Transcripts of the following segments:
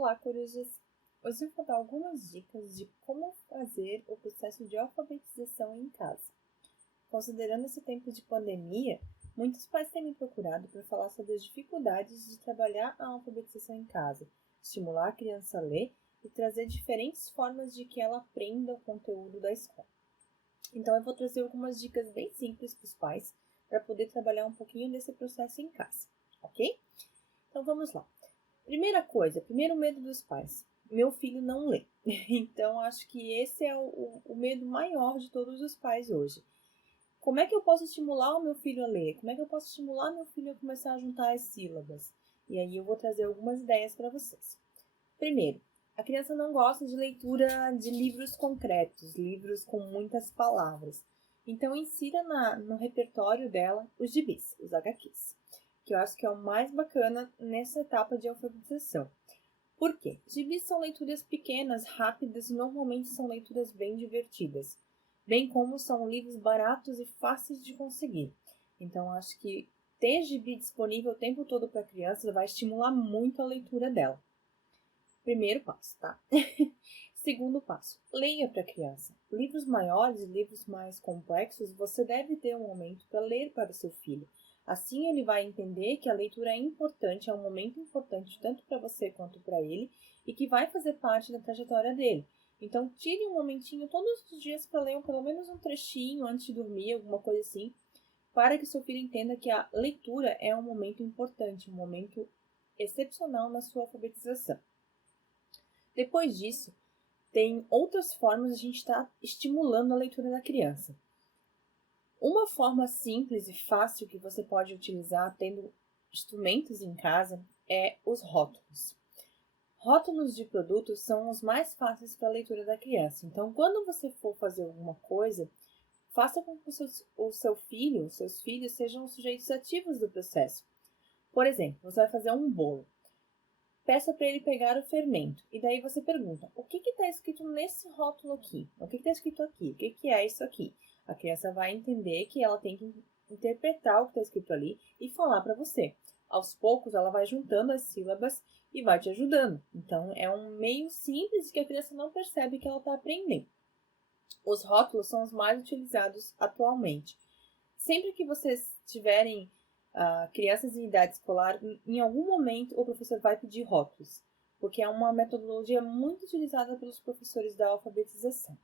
Olá, corujas! Hoje eu vou dar algumas dicas de como fazer o processo de alfabetização em casa. Considerando esse tempo de pandemia, muitos pais têm me procurado para falar sobre as dificuldades de trabalhar a alfabetização em casa, estimular a criança a ler e trazer diferentes formas de que ela aprenda o conteúdo da escola. Então eu vou trazer algumas dicas bem simples para os pais para poder trabalhar um pouquinho desse processo em casa, ok? Então vamos lá. Primeira coisa, primeiro medo dos pais. Meu filho não lê. Então, acho que esse é o medo maior de todos os pais hoje. Como é que eu posso estimular o meu filho a ler? Como é que eu posso estimular meu filho a começar a juntar as sílabas? E aí eu vou trazer algumas ideias para vocês. Primeiro, a criança não gosta de leitura de livros concretos, livros com muitas palavras. Então, insira no repertório dela os gibis, os HQs, que eu acho que é o mais bacana nessa etapa de alfabetização. Por quê? Gibis são leituras pequenas, rápidas e normalmente são leituras bem divertidas, bem como são livros baratos e fáceis de conseguir. Então, acho que ter gibi disponível o tempo todo para a criança vai estimular muito a leitura dela. Primeiro passo, tá? Segundo passo, leia para a criança. Livros maiores, livros mais complexos, você deve ter um momento para ler para o seu filho. Assim ele vai entender que a leitura é importante, é um momento importante tanto para você quanto para ele e que vai fazer parte da trajetória dele. Então tire um momentinho todos os dias para ler pelo menos um trechinho antes de dormir, alguma coisa assim, para que seu filho entenda que a leitura é um momento importante, um momento excepcional na sua alfabetização. Depois disso, tem outras formas de a gente estar estimulando a leitura da criança. Uma forma simples e fácil que você pode utilizar tendo instrumentos em casa é os rótulos. Rótulos de produtos são os mais fáceis para a leitura da criança. Então, quando você for fazer alguma coisa, faça com que o seu filho, os seus filhos sejam os sujeitos ativos do processo. Por exemplo, você vai fazer um bolo. Peça para ele pegar o fermento. E daí você pergunta, o que está escrito nesse rótulo aqui? O que está escrito aqui? O que é isso aqui? A criança vai entender que ela tem que interpretar o que está escrito ali e falar para você. Aos poucos, ela vai juntando as sílabas e vai te ajudando. Então, é um meio simples que a criança não percebe que ela está aprendendo. Os rótulos são os mais utilizados atualmente. Sempre que vocês tiverem crianças em idade escolar, em algum momento o professor vai pedir rótulos, porque é uma metodologia muito utilizada pelos professores da alfabetização.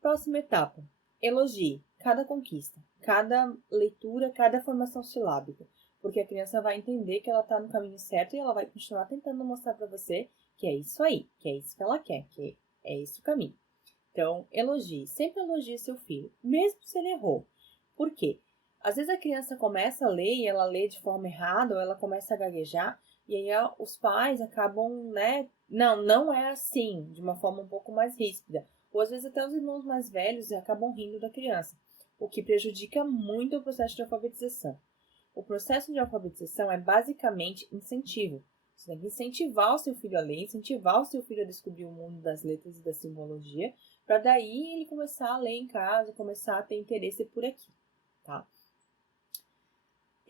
Próxima etapa, elogie cada conquista, cada leitura, cada formação silábica, porque a criança vai entender que ela está no caminho certo e ela vai continuar tentando mostrar para você que é isso aí, que é isso que ela quer, que é esse o caminho. Então, elogie, sempre elogie seu filho, mesmo se ele errou. Por quê? Às vezes a criança começa a ler e ela lê de forma errada ou ela começa a gaguejar e aí os pais acabam, não é assim, de uma forma um pouco mais ríspida. Ou às vezes até os irmãos mais velhos acabam rindo da criança, o que prejudica muito o processo de alfabetização. O processo de alfabetização é basicamente incentivo. Você tem que incentivar o seu filho a ler, incentivar o seu filho a descobrir o mundo das letras e da simbologia, para daí ele começar a ler em casa, começar a ter interesse por aqui, tá?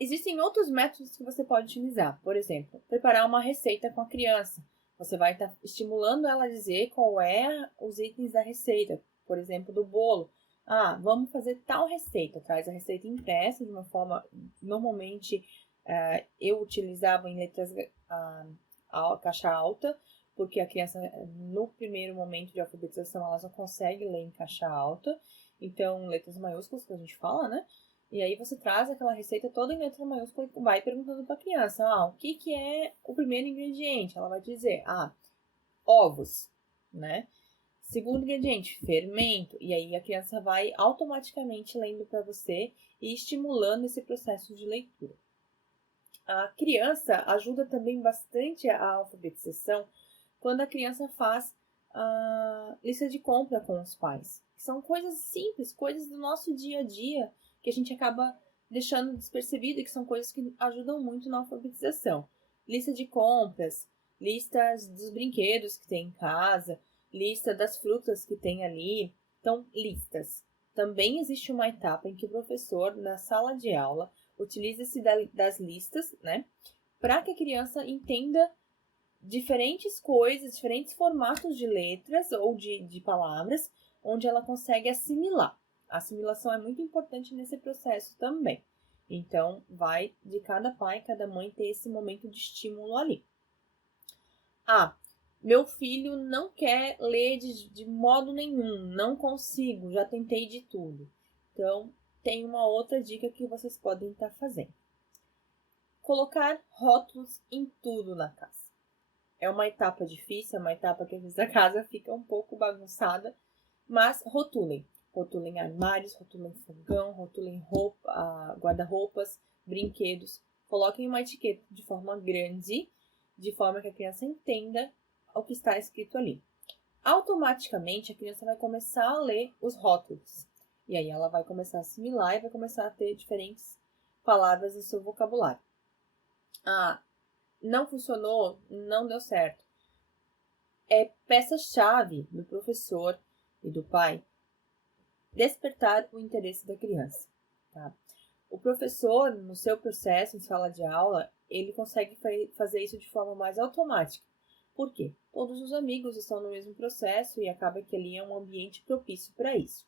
Existem outros métodos que você pode utilizar. Por exemplo, preparar uma receita com a criança. Você vai estar estimulando ela a dizer qual é os itens da receita. Por exemplo, do bolo. Vamos fazer tal receita. Traz a receita impressa de uma forma... Normalmente, eu utilizava em letras caixa alta, porque a criança, no primeiro momento de alfabetização, ela só consegue ler em caixa alta. Então, letras maiúsculas, que a gente fala, né? E aí você traz aquela receita toda em letra maiúscula e vai perguntando para a criança, o que é o primeiro ingrediente? Ela vai dizer, ovos, né? Segundo ingrediente, fermento. E aí a criança vai automaticamente lendo para você e estimulando esse processo de leitura. A criança ajuda também bastante a alfabetização quando a criança faz a lista de compra com os pais. São coisas simples, coisas do nosso dia a dia, que a gente acaba deixando despercebido e que são coisas que ajudam muito na alfabetização. Lista de compras, listas dos brinquedos que tem em casa, lista das frutas que tem ali. Então, listas. Também existe uma etapa em que o professor, na sala de aula, utiliza-se das listas, né, para que a criança entenda diferentes coisas, diferentes formatos de letras ou de palavras, onde ela consegue assimilar. A assimilação é muito importante nesse processo também. Então, vai de cada pai, cada mãe ter esse momento de estímulo ali. Meu filho não quer ler de modo nenhum, não consigo, já tentei de tudo. Então, tem uma outra dica que vocês podem estar fazendo. Colocar rótulos em tudo na casa. É uma etapa difícil, é uma etapa que às vezes a casa fica um pouco bagunçada, mas rotulem. Rotulem armários, rotulem fogão, rotulem guarda-roupas, brinquedos. Coloquem uma etiqueta de forma grande, de forma que a criança entenda o que está escrito ali. Automaticamente, a criança vai começar a ler os rótulos. E aí ela vai começar a assimilar e vai começar a ter diferentes palavras no seu vocabulário. Não funcionou, não deu certo. É peça-chave do professor e do pai despertar o interesse da criança. Tá? O professor, no seu processo em sala de aula, ele consegue fazer isso de forma mais automática. Por quê? Todos os amigos estão no mesmo processo e acaba que ali é um ambiente propício para isso.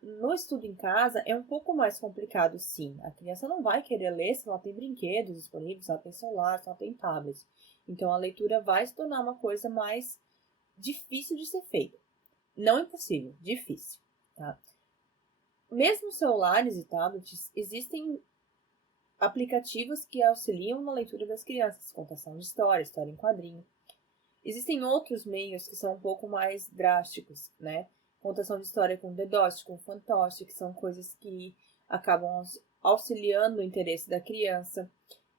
No estudo em casa é um pouco mais complicado, sim. A criança não vai querer ler se ela tem brinquedos disponíveis, se ela tem celular, se ela tem tablet. Então, a leitura vai se tornar uma coisa mais difícil de ser feita. Não impossível, difícil. Tá? Mesmo celulares e tablets, existem aplicativos que auxiliam na leitura das crianças, contação de história, história em quadrinho. Existem outros meios que são um pouco mais drásticos, né? Contação de história com dedócio, com fantoche, que são coisas que acabam auxiliando o interesse da criança.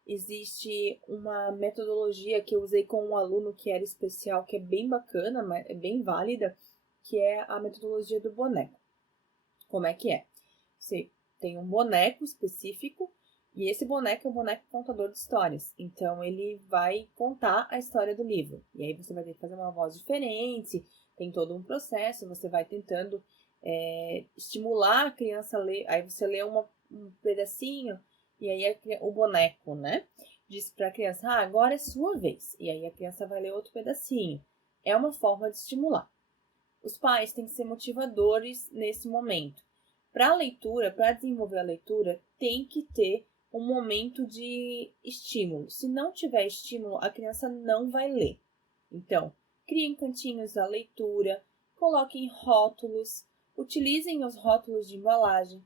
Existe uma metodologia que eu usei com um aluno que era especial, que é bem bacana, é bem válida, que é a metodologia do boneco. Como é que é? Você tem um boneco específico e esse boneco é um boneco contador de histórias. Então, ele vai contar a história do livro. E aí você vai ter que fazer uma voz diferente, tem todo um processo, você vai tentando estimular a criança a ler. Aí você lê um pedacinho e aí o boneco, né? Diz para a criança, agora é sua vez. E aí a criança vai ler outro pedacinho. É uma forma de estimular. Os pais têm que ser motivadores nesse momento. Para a leitura, para desenvolver a leitura, tem que ter um momento de estímulo. Se não tiver estímulo, a criança não vai ler. Então, criem cantinhos da leitura, coloquem rótulos, utilizem os rótulos de embalagem.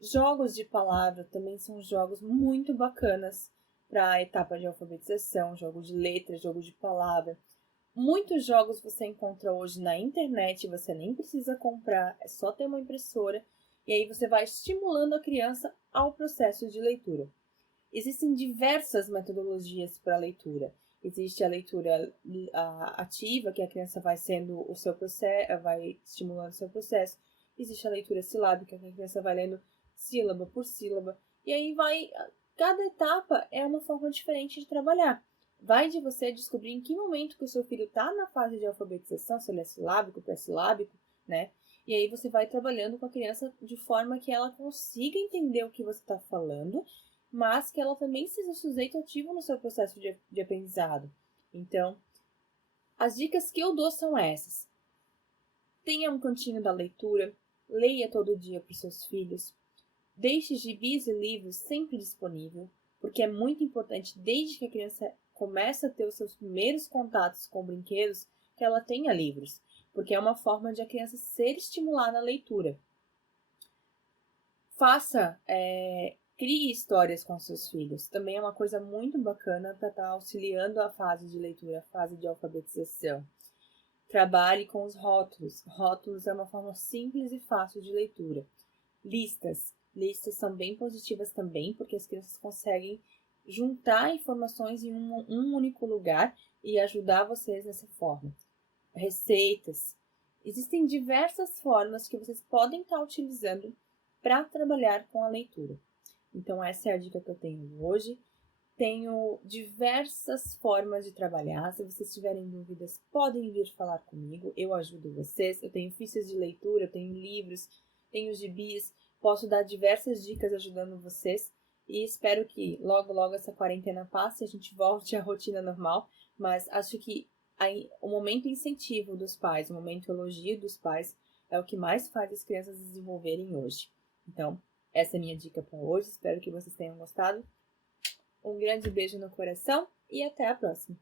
Jogos de palavra também são jogos muito bacanas para a etapa de alfabetização, jogo de letra, jogo de palavra. Muitos jogos você encontra hoje na internet, você nem precisa comprar, é só ter uma impressora. E aí você vai estimulando a criança ao processo de leitura. Existem diversas metodologias para a leitura. Existe a leitura ativa, que a criança vai sendo o seu processo, vai estimulando o seu processo. Existe a leitura silábica, que a criança vai lendo sílaba por sílaba. E aí cada etapa é uma forma diferente de trabalhar. Vai de você descobrir em que momento que o seu filho está na fase de alfabetização, se ele é silábico, pré-silábico, né? E aí você vai trabalhando com a criança de forma que ela consiga entender o que você está falando, mas que ela também seja sujeito ativo no seu processo de aprendizado. Então, as dicas que eu dou são essas. Tenha um cantinho da leitura, leia todo dia para os seus filhos, deixe gibis e livros sempre disponível, porque é muito importante, desde que a criança comece a ter os seus primeiros contatos com brinquedos, que ela tenha livros, porque é uma forma de a criança ser estimulada à leitura. Crie histórias com seus filhos. Também é uma coisa muito bacana para estar auxiliando a fase de leitura, a fase de alfabetização. Trabalhe com os rótulos. Rótulos é uma forma simples e fácil de leitura. Listas. Listas são bem positivas também, porque as crianças conseguem juntar informações em um único lugar e ajudar vocês dessa forma. Receitas. Existem diversas formas que vocês podem estar utilizando para trabalhar com a leitura. Então, essa é a dica que eu tenho hoje. Tenho diversas formas de trabalhar. Se vocês tiverem dúvidas, podem vir falar comigo. Eu ajudo vocês. Eu tenho fichas de leitura, eu tenho livros, tenho gibis. Posso dar diversas dicas ajudando vocês. e espero que logo, logo essa quarentena passe e a gente volte à rotina normal, mas acho que o momento incentivo dos pais, o momento elogio dos pais é o que mais faz as crianças desenvolverem hoje. Então, essa é a minha dica para hoje, espero que vocês tenham gostado. Um grande beijo no coração e até a próxima!